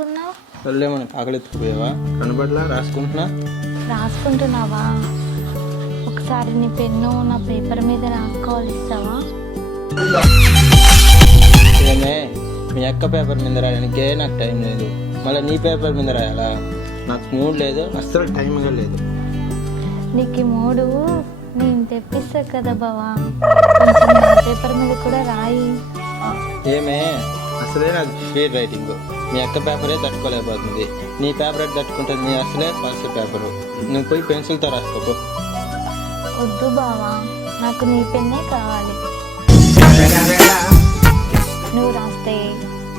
చేస్తున్నావు? వెళ్ళేమని ఆకలెత్తుకుపోయావా? కనబడలా? రాసుకుంటున్నావా? ఒకసారి నీ పెన్ను నా పేపర్ మీద రాసుకోవాలి, ఇస్తావా? ఏమే, మీ అక్క పేపర్ మీద రాయడానికే నాకు టైం లేదు, మళ్ళీ నీ పేపర్ మీద రాయాలా? నాకు మూడ్ లేదు, అస్సలు టైంగా లేదు. నీకు మూడు నేను తెప్పిస్తా కదా బావా, కొంచెం నా పేపర్ మీద కూడా రాయి. ఏమే, అసలే నాకు స్పీడ్ రైటింగ్, మీ అక్క పేపరే తట్టుకోలేకపోతుంది. నీ పేపర్ అయితే తట్టుకుంటుంది, నీ అసలే ఫాస్ట్ పేపరు. నువ్వు పోయి పెన్సిల్తో రాసుకోపో. వద్దు బావా, నాకు నీ పెన్నే కావాలి. నువ్వు రాస్తే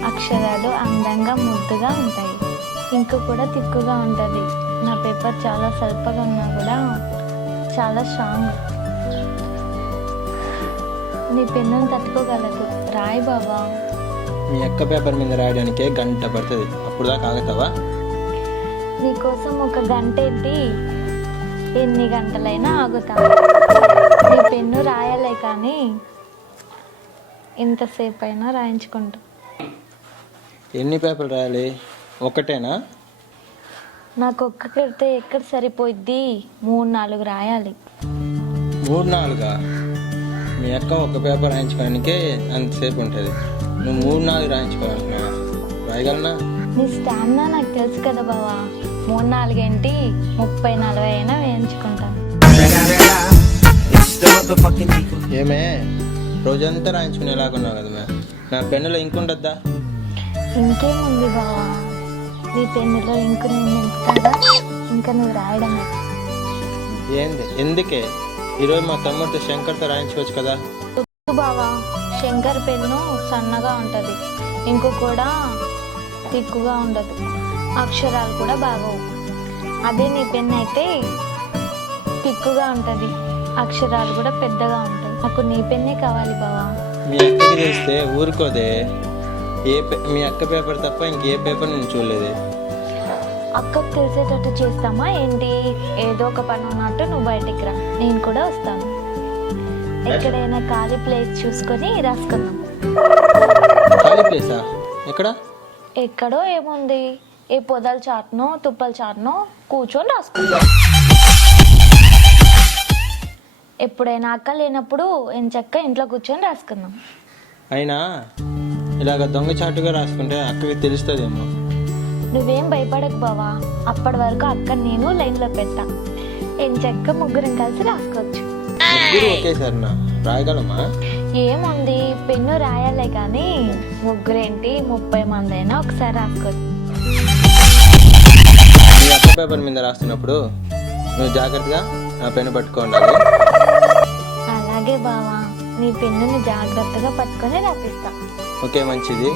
అక్షరాలు అందంగా ముద్దుగా ఉంటాయి, ఇంకు కూడా తిక్కుగా ఉంటుంది. నా పేపర్ చాలా స్వల్పగా ఉన్నా కూడా చాలా స్ట్రాంగ్. నీ పెన్నును తట్టుకోగలదు, రాయి బాబా. మీ అక్క పేపర్ మీద రాయడానికే గంట పడుతుంది, అప్పుడు దాకా ఆగుతావా? నీకోసం ఒక గంట ఏంటి, ఎన్ని గంటలైనా ఆగుతా. నీ పెన్ను రాయాలే కానీ ఇంతసేపు అయినా రాయించుకుంటా. ఎన్ని పేపర్లు రాయాలి? ఒకటేనా? నాకు ఒక్కడితే ఎక్కడ సరిపోయిద్ది, 3-4 రాయాలి. 3-4? మీ అక్క ఒక పేపర్ రాయించుకోవడానికే అంతసేపు ఉంటుంది, నువ్వు 3-4 రాయించుకోవాలన్నా రాయగలనా? నీ స్టామినా నాకు తెలుసు కదా బావా, 3-4 ఏంటి, 30-40 అయినా వేయించుకుంటాను. ఏమే, రోజంతా రాయించుకునేలాగున్నావు కదా మే, నా పెన్నులో ఇంకుండద్దా? ఇంకేముంది బావా, నీ పెన్నులో ఇంకు నేను నింపుతాగా, ఇంకా నువ్వు రాయడమే. ఎందుకే? ఈరోజు మా తమ్ముడితో శంకర్తో రాయించుకోవచ్చు కదా. బావా, శంకర్ పెన్ను సన్నగా ఉంటుంది, ఇంకు కూడా తిక్కుగా ఉండదు, అక్షరాలు కూడా బాగోవు. అదే నీ పెన్ను అయితే తిక్కుగా ఉంటుంది, అక్షరాలు కూడా పెద్దగా ఉంటాయి. నాకు నీ పెన్నే కావాలి బావా. మీ అక్కకి తెలిస్తే ఊరుకోదే, మీ అక్క పేపర్ తప్ప ఇంకే పేపర్ నేను చూడలేదే. అక్కకు తెలిసేటట్టు చేస్తామా ఏంటి? ఏదో ఒక పని ఉన్నట్టు నువ్వు బయటికి రా, నేను కూడా వస్తాను. ఎక్కడైనా ఖాళీ ప్లేస్ చూసుకొని రాసుకుందాం. ఖాళీ ప్లేసా? ఎక్కడ? ఎక్కడో ఏముంది, ఏ పొదల చాటునో తుప్పల చాటునో కూర్చొని రాసుకుందాం. ఎప్పుడైనా అక్క లేనప్పుడు ఎంచక్క ఇంట్లో కూర్చొని రాసుకుందాం. అయినా ఇలాగ దొంగచాటుగా రాసుకుంటే అక్కకి తెలుస్తుందేమో. నువ్వేం భయపడకు బావా, అప్పటి వరకు అక్క నేను లైన్లో పెట్టా, ఎంచక్క ముగ్గురం కలిసి రాసుకోవచ్చు. ముగ్గురు ఒకేసారి రాయగలమా? ఏముంది, పెన్ను రాయాలే కానీ ముగ్గురేంటి 30 మంది అయినా ఒకసారి రాసుకోవచ్చు. మీ అక్క పేపర్ మీద రాస్తున్నప్పుడు నువ్వు జాగ్రత్తగా నా పెన్ను పట్టుకోండి. అలాగే బావా, నీ పెన్నుని జాగ్రత్తగా పట్టుకొని రాపిస్తా. ఓకే, మంచిది.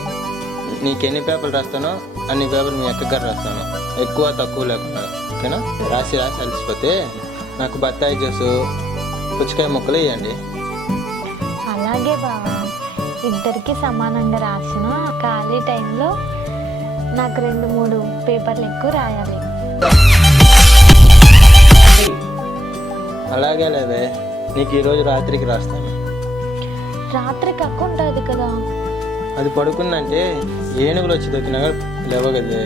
నీకెన్ని పేపర్లు రాస్తానో అన్ని పేపర్లు మీ అక్క గారు రాస్తాను, ఎక్కువ తక్కువ లేకుండా. ఓకేనా? రాసి అలసిపోతే నాకు బత్తాయి జ్యూసు పుచ్చకాయ ముక్కలు ఇవ్వండి. అలాగే బావా, ఇద్దరికి సమానంగా రాసిన ఖాళీ టైంలో నాకు 2-3 పేపర్లు ఎక్కువ రాయాలి. అలాగే లేవే, నీకు ఈరోజు రాత్రికి రాస్తాను. రాత్రికి అక్క ఉంటుంది కదా. అది పడుకుందంటే ఏనుగులు వచ్చి దొరికినాక లేవగదే,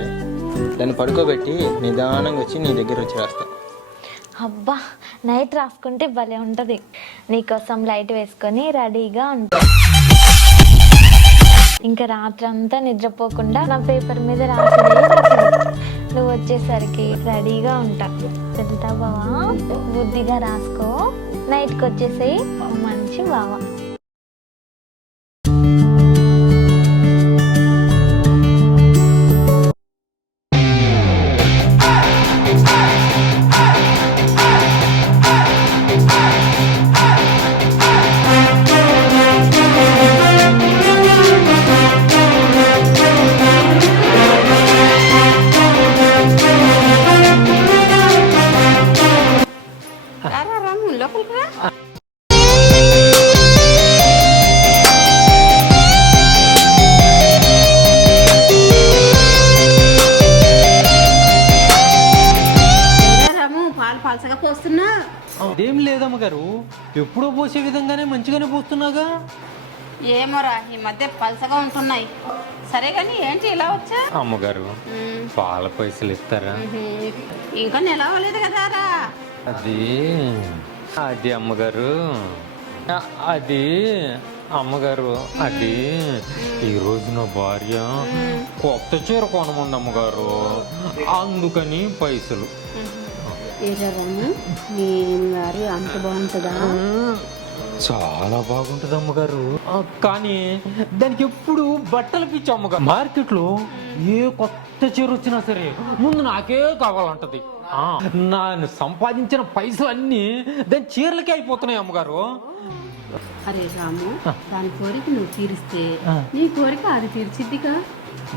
దాన్ని పడుకోబెట్టి నిదానంగా వచ్చి నీ దగ్గర వచ్చి రాస్తా. అబ్బా, నైట్ రాసుకుంటే భలే ఉంటుంది. నీకోసం లైట్ వేసుకొని రెడీగా ఉంటా. ఇంకా రాత్రంతా నిద్రపోకుండా నా పేపర్ మీద రాసేదే రాసేది. నువ్వు వచ్చేసరికి రెడీగా ఉంటా. వెళ్తా బావా, బుద్ధిగా రాసుకో, నైట్కి వచ్చేసేయి మంచి బావా. అదేం లేదమ్మ గారు, ఎప్పుడో పోసే విధంగానే మంచిగానే పోస్తున్నాగా. ఏమోరా ఈ మధ్య పలసగా ఉంటున్నాయి. సరే కానీ ఏంటి ఇలా వచ్చా? అమ్మగారు పాల పైసలు ఇస్తారా? ఇంకా నెల అవ్వలేదు కదా రా. అది అది అమ్మగారు అది అమ్మగారు అది ఈరోజు నా భార్య కొత్త చీర కొనమంది అమ్మగారు, అందుకని పైసలు. మీ వారి అంత బాగుంటుందా? చాలా బాగుంటుంది అమ్మగారు, కానీ దానికి ఎప్పుడు బట్టలు పిచ్చి అమ్మగారు. మార్కెట్లో ఏ కొత్త చీర వచ్చినా సరే ముందు నాకే కావాలంటది. నేను సంపాదించిన పైసలు అన్నీ దాని చీరలకే అయిపోతున్నాయి అమ్మగారు. అరే రాము, దాని కోరిక నువ్వు తీరిస్తే నీ కోరిక అది తీర్చిద్దిగా.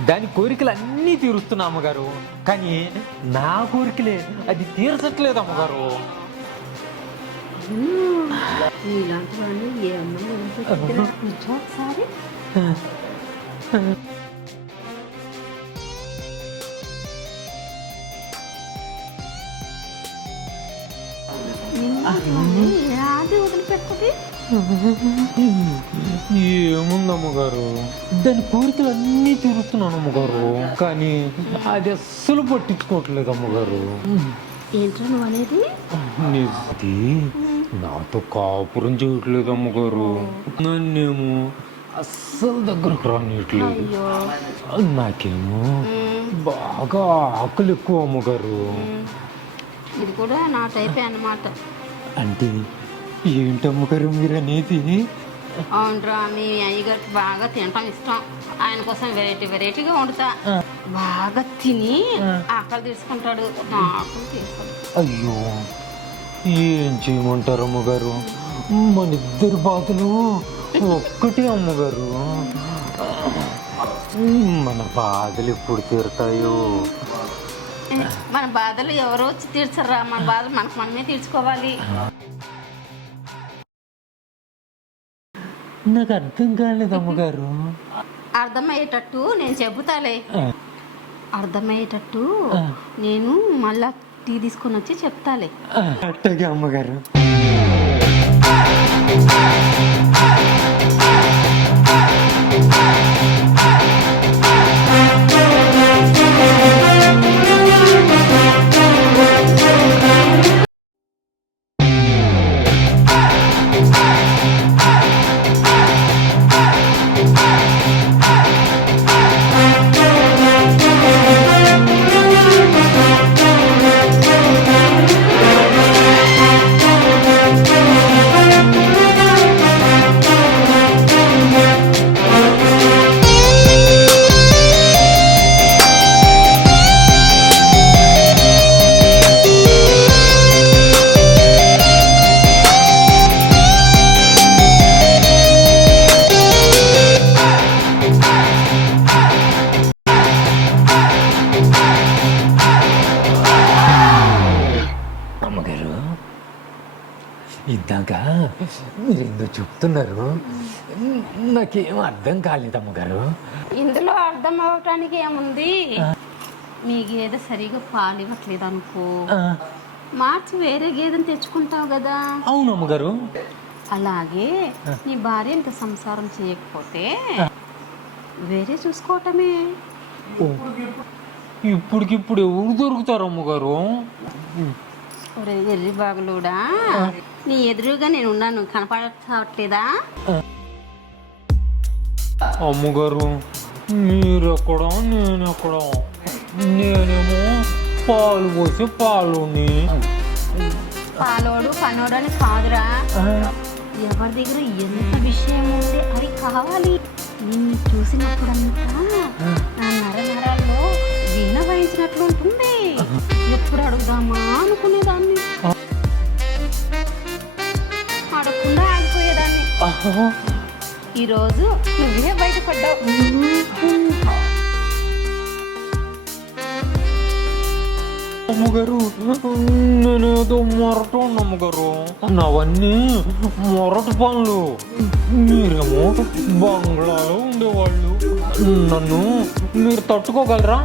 దాని కోరికలు అన్నీ తీరుస్తున్నా అమ్మగారు, కానీ నా కోరికలే అది తీర్చట్లేదు అమ్మగారు. నీలాంటి వాళ్ళు ఏ అమ్మాయి ఒకసారి అది వదిలిపెట్టుకుంది. ఏముందమ్మగారు, దాని కోరికలు అన్నీ తీరుస్తున్నాను అమ్మగారు, కానీ అది అస్సలు పట్టించుకోవట్లేదు అమ్మగారు. ఏంట్రా నువ్వు అనేది? నిజది నాతో కాపురం చేయట్లేదు అమ్మగారు, నన్నేమో అస్సలు దగ్గరకు రానియట్లేదు. నాకేమో బాగా ఆకలి ఎక్కువ అమ్మగారు. ఇది కూడా నా టైపే అన్నమాట. అంటే ఏంటమ్మగారు మీరు అనేది? అవునరా, మీ అయ్యగారికి బాగా తినటం ఇష్టం. ఆయన కోసం వెరైటీగా వండుతా. బాగా తిని ఆకలి తీసుకుంటాడు, ఆకలి తీసుకుంటాడు. అయ్యో ఏం చేయమంటారు అమ్మగారు, మన ఇద్దరు బాధలు ఒక్కటే అమ్మగారు. మన బాధలు ఎప్పుడు తీరుతాయో. మన బాధలు ఎవరో వచ్చి తీర్చరా, మన బాధలు మనకు మనమే తీర్చుకోవాలి. నాకు అర్థం కాలేదు అమ్మగారు. అర్థమయ్యేటట్టు నేను చెబుతాలే. అర్థమయ్యేటట్టు నేను మళ్ళా టీ తీసుకొని వచ్చి చెప్తాలే. అట్టగే అమ్మగారు. ఇందాక మీరేందో చెప్తున్నారు, నాకేం అర్థం కాలేదు అమ్మగారు. ఇందులో అర్థం అవటానికి ఏముంది? మీ గేదె సరిగా పాలు ఇవ్వట్లేదు అనుకో, మార్చి వేరే గేదెని తెచ్చుకుంటావు కదా. అవును అమ్మగారు. అలాగే నీ భార్య ఇంత సంసారం చేయకపోతే వేరే చూసుకోవటమే. ఇప్పటికిప్పుడు ఎవరు దొరుకుతారు అమ్మగారు? ఎర్రి బాగులుడా, నీ ఎదురుగా నేను ఉన్నాను, కనపడట్లేదా? అమ్మగారు మీరెక్కడా నేనెక్కడా? నేనేమో పాలు పోసి పాలుని. పాలోడు పనోడు అని కాదురా, ఎవరి దగ్గర ఎంత విషయం ఉంది అవి కావాలి. నిన్ను చూసినప్పుడంతా నా నరాల్లో వీణ వాయించినట్లు ఉంటుంది. ఎప్పుడు అడుగుదామా అనుకునేదాన్ని, అడగకుండా ఆగిపోయేదాన్ని. ఈరోజు నువ్వే బయటపడ్డావు. అమ్మగారు నేనేదో మొరట అమ్మగారు, నావన్నీ మొరటి పనులు. మీరేమో బంగ్లాలో ఉండేవాళ్ళు, నన్ను మీరు తట్టుకోగలరా?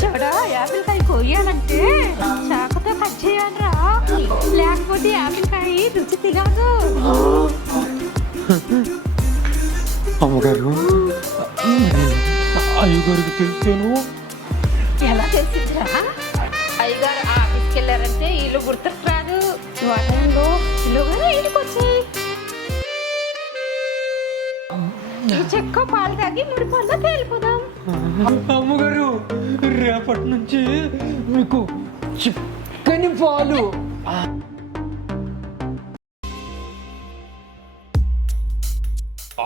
చూడా, యాపిల్ కాయ కొయ్యాలంటే చాకుతో కట్ చేయాలరా. లేకపోతే ఆపిల్కాయ రుచి తిరగదు. అమ్మగారు అయ్యగారికి తెలిసాను. ఎలా తెలిసిందిరా? అయ్యగారు ఆఫీస్కి వెళ్ళారంటే ఇల్లు గుర్తుకు రాదు. వాటంలో ఇల్లుగా ఇంటికి వచ్చాయి. ఈ చెక్క పాలు తాగి ముడిపల్లా తేలిపోదాం. అమ్మగారు రేపటి నుంచి మీకు చిక్కని పాలు.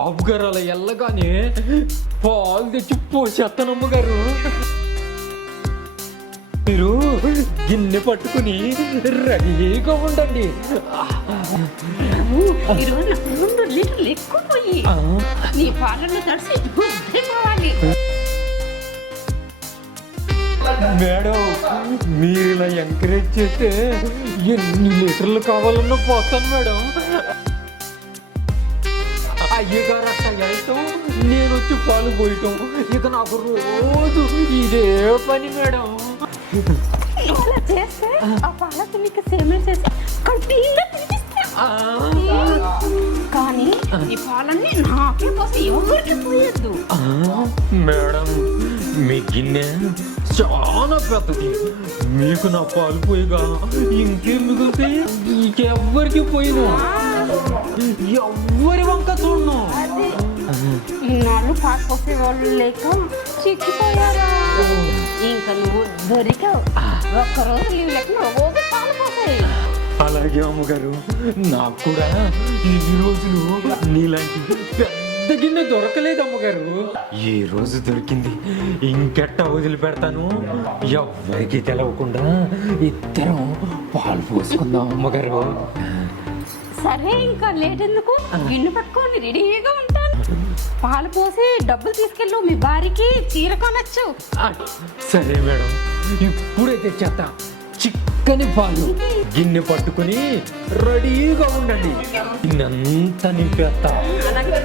అమ్మగారు అలా వెళ్ళగానే పాలు తెచ్చి పోసేస్తాను. అమ్మగారు మీరు గిన్నె పట్టుకుని రెడీగా ఉండండి. 2 లీటర్లు ఎక్కువ పోయి నీ పాలల్లో తడిసి గుద్దిపోవాలి. మేడం మీరు ఇలా ఎంకరేజ్ చేస్తే ఎన్ని లీటర్లు కావాలన్నా పోతాను మేడం. అయ్యగారు అట్ట వెళ్తాం, నేను వచ్చి పాలు పోయటం, ఇక నాకు రోజు ఇదే పని మేడం. ఇలా చేస్తే ఆ పాలతో నీకు సేమియా చేసి కడుపులో తినిపిస్తా. కానీ ఈ పాలన్నీ నాకే పోసి ఎవరికి పోయొద్దు. మేడం మీ గిన్నె చాలా పెద్దది, మీకు నా పాలు పోయిగా ఇంకేం మిగులుతాయి? ఇంకెవ్వరికి పోయినా ఎవ్వరి వంక చూడను. ఇన్నాళ్ళు పాలు పోసే వాళ్ళు లేక చిక్కిపోయారా? ఇంకా నువ్వు దొరికావు. ఒక్కరోజు లీవ్ లేకుండా రోజు పాలు పోసాయి. అలాగే అమ్మగారు, నాకు కూడా ఇన్ని రోజులు నీలాంటి పెద్ద గిన్నె దొరకలేదు అమ్మగారు. ఈ రోజు దొరికింది, ఇంకెట్ట వదిలిపెడతాను? ఎవ్వరికి తెలవకుండా ఇద్దరం పాలు పోసుకుందాం అమ్మగారు. సరే ఇంకా లేట్ ఎందుకు? గిన్నె పట్టుకొని రెడీగా ఉంటాను. పాలు పోసి డబ్బులు తీసుకెళ్ళు, మీ భార్యకి చీర కొనొచ్చు. సరే మేడం, ఇప్పుడే తెచ్చేస్తా చిక్కని పాలు. గిన్నె పట్టుకుని రెడీగా ఉండండి, గిన్నెంతా నింపేస్తా. అలాగే